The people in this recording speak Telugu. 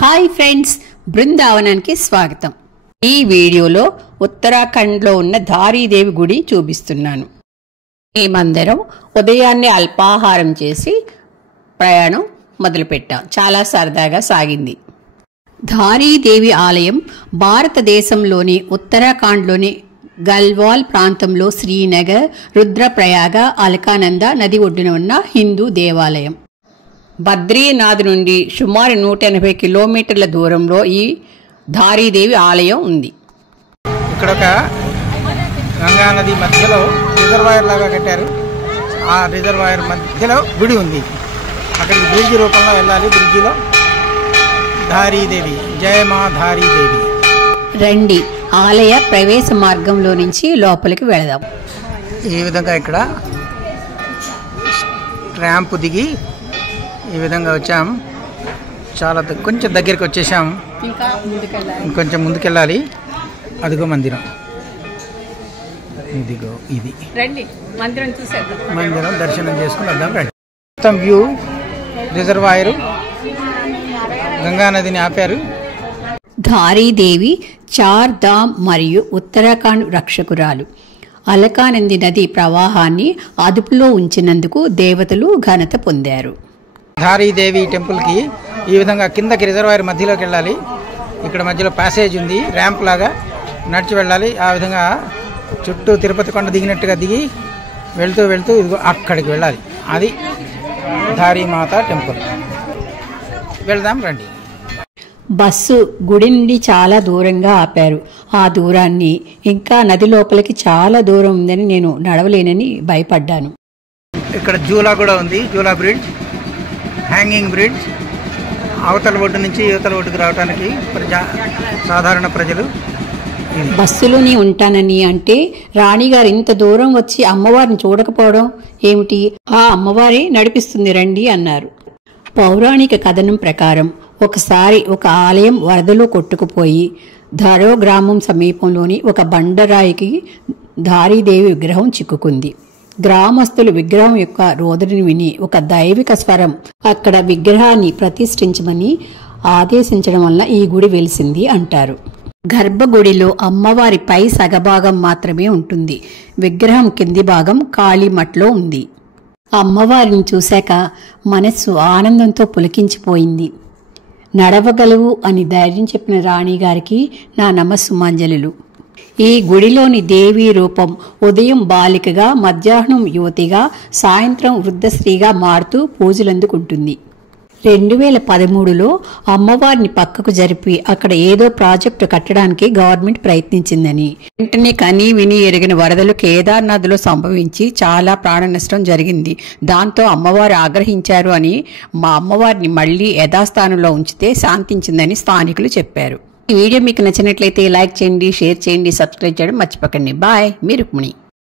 హాయ్ ఫ్రెండ్స్, బృందావనానికి స్వాగతం. ఈ వీడియోలో ఉత్తరాఖండ్లో ఉన్న ధారీదేవి గుడి చూపిస్తున్నాను. మేమందరం ఉదయాన్నే అల్పాహారం చేసి ప్రయాణం మొదలుపెట్టాం. చాలా సరదాగా సాగింది. ధారీదేవి ఆలయం భారతదేశంలోని ఉత్తరాఖండ్లోని గల్వాల్ ప్రాంతంలో శ్రీనగర్, రుద్రప్రయాగ, అల్కానంద నది ఒడ్డున ఉన్న హిందూ దేవాలయం. బద్రీనాథ్ నుండి సుమారు 180 కిలోమీటర్ల దూరంలో ఈ ధారీదేవి ఆలయం ఉంది. ఇక్కడ ఒక గంగా నది మధ్యలో రిజర్వాయర్ లాగా కట్టారు. ఆ రిజర్వాయర్ మధ్యలో గుడి ఉంది. అక్కడికి బ్రిడ్జి రూపంలో వెళ్ళాలి. బ్రిడ్జిలో ధారీదేవి, జయమా ధారీదేవి. రండి, ఆలయ ప్రవేశ మార్గంలో నుంచి లోపలికి వెళదాం. ఈ విధంగా ఇక్కడ ర్యాంపు దిగి ఈ విధంగా వచ్చాం. చాలా కొంచెం దగ్గరికి వచ్చేసాం. ఇంకొంచెం ముందుకెళ్ళాలి. అదిగో మందిరం. ఇదిగో ఇది మందిరం. దర్శనం చేసుకుని వద్దాం. రండి. మొత్తం వ్యూ రిజర్వాయరు, గంగా నదిని ఆపారు. ధారీదేవి చార్ ధామ్ మరియు ఉత్తరాఖండ్ రక్షకురాలు. అలకానంది నది ప్రవాహాన్ని అదుపులో ఉంచినందుకు దేవతలు ఘనత పొందారు. ధారీదేవి టెంపుల్కి ఈ విధంగా కిందకి రిజర్వాయర్ మధ్యలోకి వెళ్ళాలి. ఇక్కడ మధ్యలో ప్యాసేజ్ ఉంది, ర్యాంప్ లాగా నడిచి వెళ్ళాలి. ఆ విధంగా చుట్టూ తిరుపతి కొండ దిగినట్టుగా దిగి వెళ్తూ వెళ్తూ ఇదిగో అక్కడికి వెళ్ళాలి. అది ధారీమాత టెంపుల్. వెళ్దాం రండి. బస్సు గుడి నుండి చాలా దూరంగా ఆపారు. ఆ దూరాన్ని ఇంకా నది లోపలికి చాలా దూరం ఉందని నేను నడవలేనని భయపడ్డాను. ఇక్కడ జూలా కూడా ఉంది. జూలా బ్రిడ్జ్, హ్యాంగింగ్ బ్రిడ్జ్. అవతల ఒడ్డు నుంచి యువతల ఒడ్డుకు రావడానికి సాధారణ ప్రజలు. బస్సులోని ఉంటానని అంటే రాణిగారు ఇంత దూరం వచ్చి అమ్మవారిని చూడకపోవడం ఏమిటి? ఆ అమ్మవారే నడిపిస్తుంది రండి అన్నారు. పౌరాణిక కథనం ప్రకారం ఒకసారి ఒక ఆలయం వరదలో కొట్టుకుపోయి ధరో గ్రామం సమీపంలోని ఒక బండరాయికి ధారీదేవి విగ్రహం చిక్కుకుంది. గ్రామస్తులు విగ్రహం యొక్క రోదనని విని ఒక దైవిక స్వరం అక్కడ విగ్రహాన్ని ప్రతిష్ఠించమని ఆదేశించడం వల్ల ఈ గుడి వెలిసింది అంటారు. గర్భగుడిలో అమ్మవారి పై సగభాగం మాత్రమే ఉంటుంది. విగ్రహం కింది భాగం ఖాళీ మట్లో ఉంది. అమ్మవారిని చూశాక మనస్సు ఆనందంతో పులకించిపోయింది. నడవగలవు అని ధైర్యం చెప్పిన రాణిగారికి నా నమస్సుమాంజలులు. ఈ గుడిలోని దేవీ రూపం ఉదయం బాలికగా, మధ్యాహ్నం యువతిగా, సాయంత్రం వృద్ధశ్రీగా మారుతూ పూజలందుకుంటుంది. 2013లో అమ్మవారిని పక్కకు జరిపి అక్కడ ఏదో ప్రాజెక్టు కట్టడానికి గవర్నమెంట్ ప్రయత్నించిందని, వెంటనే కనీ విని ఎరిగిన వరదలు కేదార్నాథ్లో సంభవించి చాలా ప్రాణ నష్టం జరిగింది. దాంతో అమ్మవారు ఆగ్రహించారు అని మా అమ్మవారిని మళ్లీ యథాస్థానంలో ఉంచితే శాంతించిందని స్థానికులు చెప్పారు. ఈ వీడియో మీకు నచ్చినట్లయితే లైక్ చేయండి, షేర్ చేయండి, సబ్స్క్రైబ్ చేయడం మర్చిపోకండి. బాయ్. మీ రుక్మిణి.